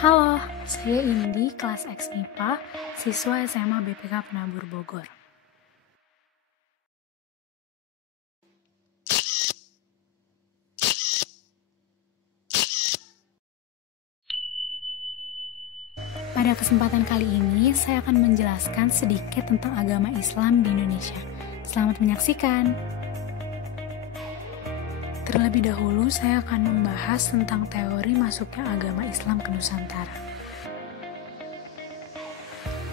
Halo, saya Indi, kelas X MIPA, siswa SMA BPK Penabur Bogor. Pada kesempatan kali ini, saya akan menjelaskan sedikit tentang agama Islam di Indonesia. Selamat menyaksikan! Terlebih dahulu, saya akan membahas tentang teori masuknya agama Islam ke Nusantara.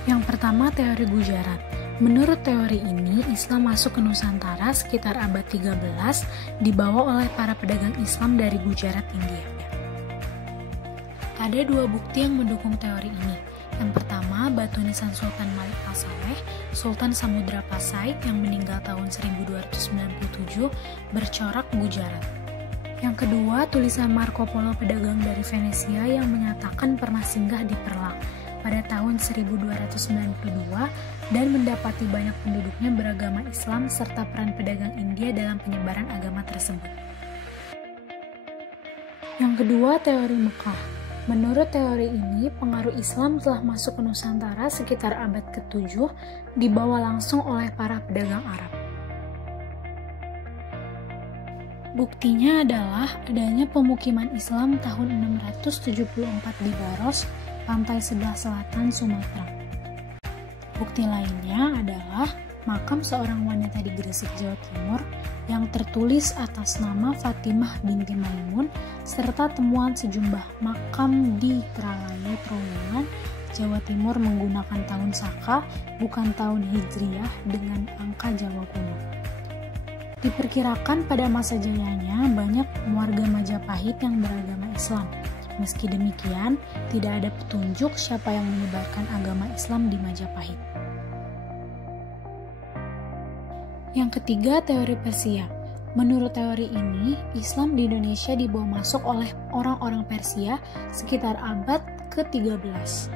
Yang pertama, teori Gujarat. Menurut teori ini, Islam masuk ke Nusantara sekitar abad 13, dibawa oleh para pedagang Islam dari Gujarat, India. Ada dua bukti yang mendukung teori ini. Yang pertama, batu nisan Sultan Malik Al-Saleh, Sultan Samudra Pasai yang meninggal tahun 1297, bercorak Gujarat. Yang kedua, tulisan Marco Polo, pedagang dari Venesia yang menyatakan pernah singgah di Perlang pada tahun 1292 dan mendapati banyak penduduknya beragama Islam serta peran pedagang India dalam penyebaran agama tersebut. Yang kedua, teori Mekah. Menurut teori ini, pengaruh Islam telah masuk ke Nusantara sekitar abad ke-7, dibawa langsung oleh para pedagang Arab. Buktinya adalah adanya pemukiman Islam tahun 674 di Baros, pantai sebelah selatan Sumatera. Bukti lainnya adalah makam seorang wanita di Gresik, Jawa Timur, yang tertulis atas nama Fatimah binti Maimun, serta temuan sejumlah makam di Kralaya, Trawulan, Jawa Timur menggunakan tahun Saka, bukan tahun Hijriah dengan angka Jawa kuno. Diperkirakan pada masa jayanya banyak warga Majapahit yang beragama Islam. Meski demikian, tidak ada petunjuk siapa yang menyebarkan agama Islam di Majapahit. Yang ketiga, teori Persia. Menurut teori ini, Islam di Indonesia dibawa masuk oleh orang-orang Persia sekitar abad ke-13.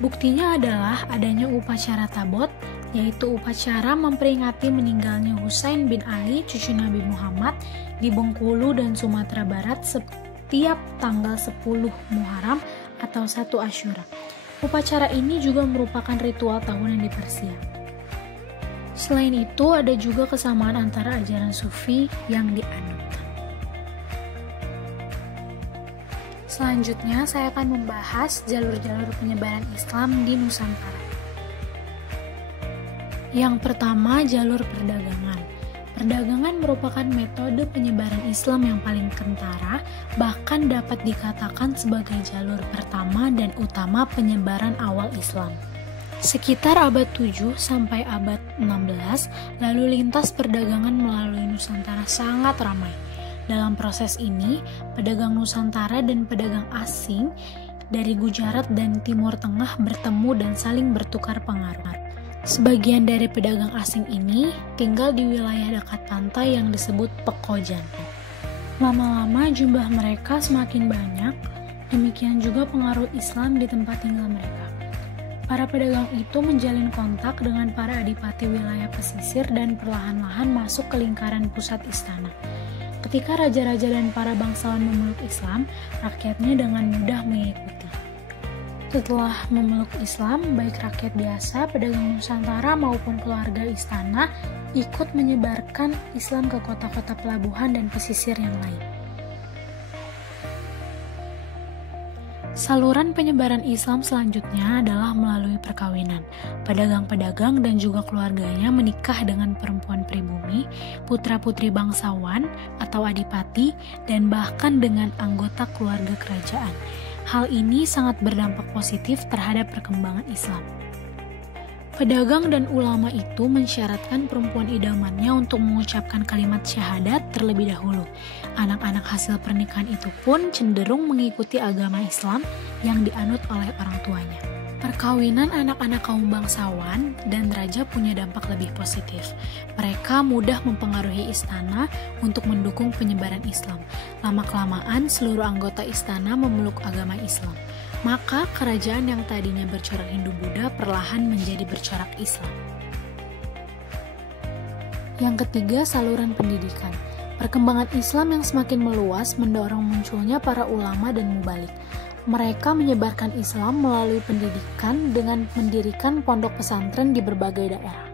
Buktinya adalah adanya upacara Tabot, yaitu upacara memperingati meninggalnya Husain bin Ali, cucu Nabi Muhammad, di Bengkulu dan Sumatera Barat setiap tanggal 10 Muharram atau 1 Asyura. Upacara ini juga merupakan ritual tahunan di Persia. Selain itu, ada juga kesamaan antara ajaran Sufi yang dianut. Selanjutnya, saya akan membahas jalur-jalur penyebaran Islam di Nusantara. Yang pertama, jalur perdagangan. Perdagangan merupakan metode penyebaran Islam yang paling kentara, bahkan dapat dikatakan sebagai jalur pertama dan utama penyebaran awal Islam. Sekitar abad 7 sampai abad 16, lalu lintas perdagangan melalui Nusantara sangat ramai. Dalam proses ini, pedagang Nusantara dan pedagang asing dari Gujarat dan Timur Tengah bertemu dan saling bertukar pengaruh. Sebagian dari pedagang asing ini tinggal di wilayah dekat pantai yang disebut Pekojan. Lama-lama jumlah mereka semakin banyak, demikian juga pengaruh Islam di tempat tinggal mereka. Para pedagang itu menjalin kontak dengan para adipati wilayah pesisir dan perlahan-lahan masuk ke lingkaran pusat istana. Ketika raja-raja dan para bangsawan memeluk Islam, rakyatnya dengan mudah mengikuti. Setelah memeluk Islam, baik rakyat biasa, pedagang Nusantara maupun keluarga istana ikut menyebarkan Islam ke kota-kota pelabuhan dan pesisir yang lain. Saluran penyebaran Islam selanjutnya adalah melalui perkawinan. Pedagang-pedagang dan juga keluarganya menikah dengan perempuan pribumi, putra-putri bangsawan atau adipati, dan bahkan dengan anggota keluarga kerajaan. Hal ini sangat berdampak positif terhadap perkembangan Islam. Pedagang dan ulama itu mensyaratkan perempuan idamannya untuk mengucapkan kalimat syahadat terlebih dahulu. Anak-anak hasil pernikahan itu pun cenderung mengikuti agama Islam yang dianut oleh orang tuanya. Perkawinan anak-anak kaum bangsawan dan raja punya dampak lebih positif. Mereka mudah mempengaruhi istana untuk mendukung penyebaran Islam. Lama-kelamaan seluruh anggota istana memeluk agama Islam. Maka kerajaan yang tadinya bercorak Hindu-Buddha perlahan menjadi bercorak Islam. Yang ketiga, saluran pendidikan. Perkembangan Islam yang semakin meluas mendorong munculnya para ulama dan mubalik. Mereka menyebarkan Islam melalui pendidikan dengan mendirikan pondok pesantren di berbagai daerah.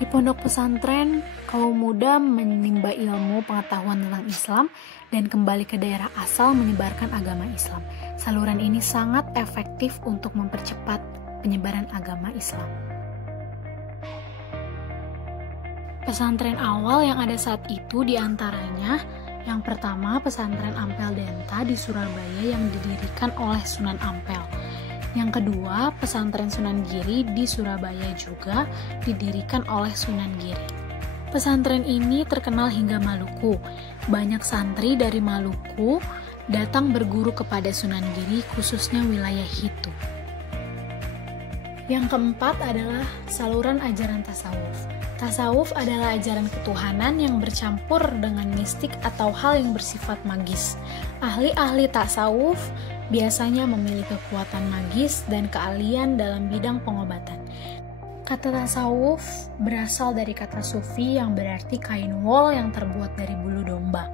Di pondok pesantren, kaum muda menimba ilmu pengetahuan tentang Islam dan kembali ke daerah asal menyebarkan agama Islam. Saluran ini sangat efektif untuk mempercepat penyebaran agama Islam. Pesantren awal yang ada saat itu diantaranya yang pertama pesantren Ampel Denta di Surabaya yang didirikan oleh Sunan Ampel. Yang kedua pesantren Sunan Giri di Surabaya juga didirikan oleh Sunan Giri. Pesantren ini terkenal hingga Maluku. Banyak santri dari Maluku datang berguru kepada Sunan Giri khususnya wilayah Hitu. Yang keempat adalah saluran ajaran tasawuf. Tasawuf adalah ajaran ketuhanan yang bercampur dengan mistik atau hal yang bersifat magis. Ahli-ahli tasawuf biasanya memiliki kekuatan magis dan keahlian dalam bidang pengobatan. Kata tasawuf berasal dari kata sufi yang berarti kain wol yang terbuat dari bulu domba.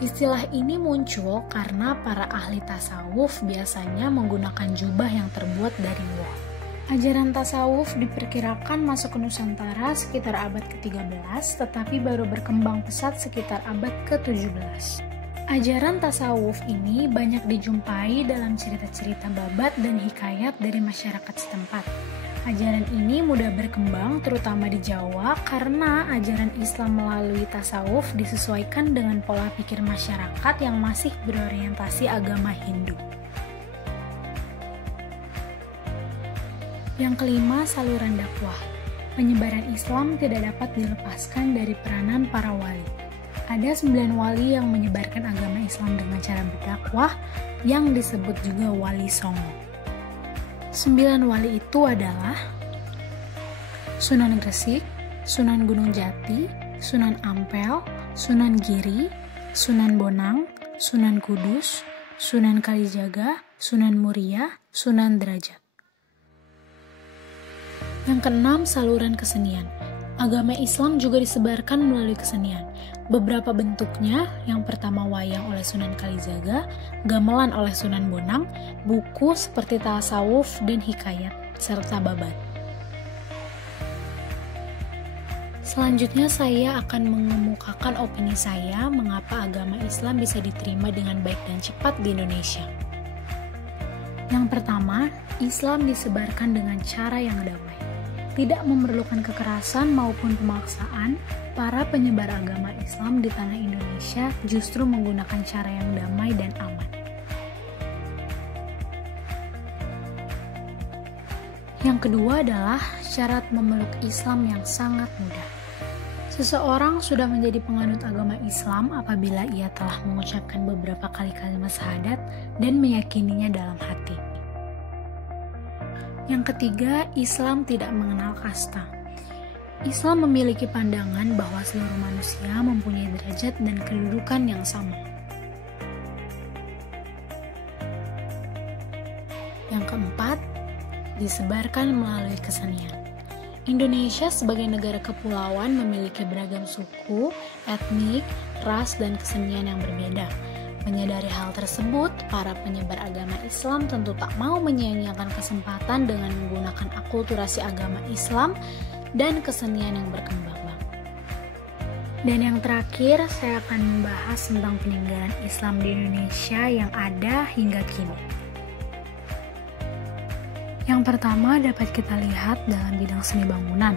Istilah ini muncul karena para ahli tasawuf biasanya menggunakan jubah yang terbuat dari wol. Ajaran tasawuf diperkirakan masuk ke Nusantara sekitar abad ke-13, tetapi baru berkembang pesat sekitar abad ke-17. Ajaran tasawuf ini banyak dijumpai dalam cerita-cerita babat dan hikayat dari masyarakat setempat. Ajaran ini mudah berkembang terutama di Jawa karena ajaran Islam melalui tasawuf disesuaikan dengan pola pikir masyarakat yang masih berorientasi agama Hindu. Yang kelima, saluran dakwah. Penyebaran Islam tidak dapat dilepaskan dari peranan para wali. Ada 9 wali yang menyebarkan agama Islam dengan cara berdakwah yang disebut juga wali songo. 9 wali itu adalah Sunan Gresik, Sunan Gunung Jati, Sunan Ampel, Sunan Giri, Sunan Bonang, Sunan Kudus, Sunan Kalijaga, Sunan Muria, Sunan Derajat. Yang keenam, saluran kesenian. Agama Islam juga disebarkan melalui kesenian. Beberapa bentuknya, yang pertama wayang oleh Sunan Kalijaga, gamelan oleh Sunan Bonang, buku seperti tasawuf dan hikayat, serta babat. Selanjutnya saya akan mengemukakan opini saya mengapa agama Islam bisa diterima dengan baik dan cepat di Indonesia. Yang pertama, Islam disebarkan dengan cara yang damai. Tidak memerlukan kekerasan maupun pemaksaan, para penyebar agama Islam di tanah Indonesia justru menggunakan cara yang damai dan aman. Yang kedua adalah syarat memeluk Islam yang sangat mudah. Seseorang sudah menjadi penganut agama Islam apabila ia telah mengucapkan beberapa kali kalimat syahadat dan meyakininya dalam hati. Yang ketiga, Islam tidak mengenal kasta. Islam memiliki pandangan bahwa seluruh manusia mempunyai derajat dan kedudukan yang sama. Yang keempat, disebarkan melalui kesenian. Indonesia sebagai negara kepulauan memiliki beragam suku, etnik, ras, dan kesenian yang berbeda. Menyadari hal tersebut, para penyebar agama Islam tentu tak mau menyia-nyiakan kesempatan dengan menggunakan akulturasi agama Islam dan kesenian yang berkembang. Dan yang terakhir, saya akan membahas tentang peninggalan Islam di Indonesia yang ada hingga kini. Yang pertama dapat kita lihat dalam bidang seni bangunan.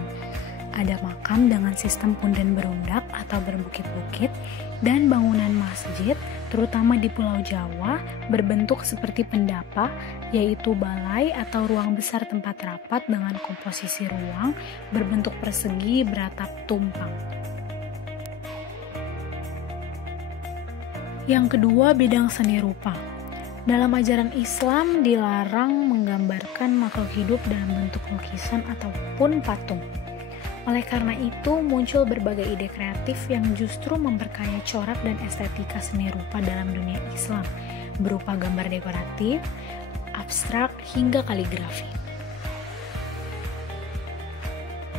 Ada makam dengan sistem punden berundak atau berbukit-bukit dan bangunan masjid, terutama di Pulau Jawa, berbentuk seperti pendapa, yaitu balai atau ruang besar tempat rapat dengan komposisi ruang berbentuk persegi beratap tumpang. Yang kedua, bidang seni rupa. Dalam ajaran Islam dilarang menggambarkan makhluk hidup dalam bentuk lukisan ataupun patung. Oleh karena itu, muncul berbagai ide kreatif yang justru memperkaya corak dan estetika seni rupa dalam dunia Islam, berupa gambar dekoratif, abstrak, hingga kaligrafi.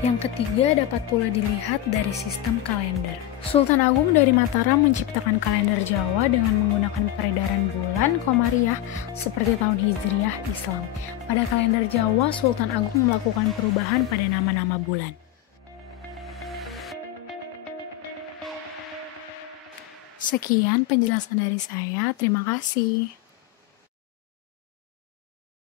Yang ketiga dapat pula dilihat dari sistem kalender. Sultan Agung dari Mataram menciptakan kalender Jawa dengan menggunakan peredaran bulan Komariah seperti tahun Hijriah Islam. Pada kalender Jawa, Sultan Agung melakukan perubahan pada nama-nama bulan. Sekian penjelasan dari saya, terima kasih.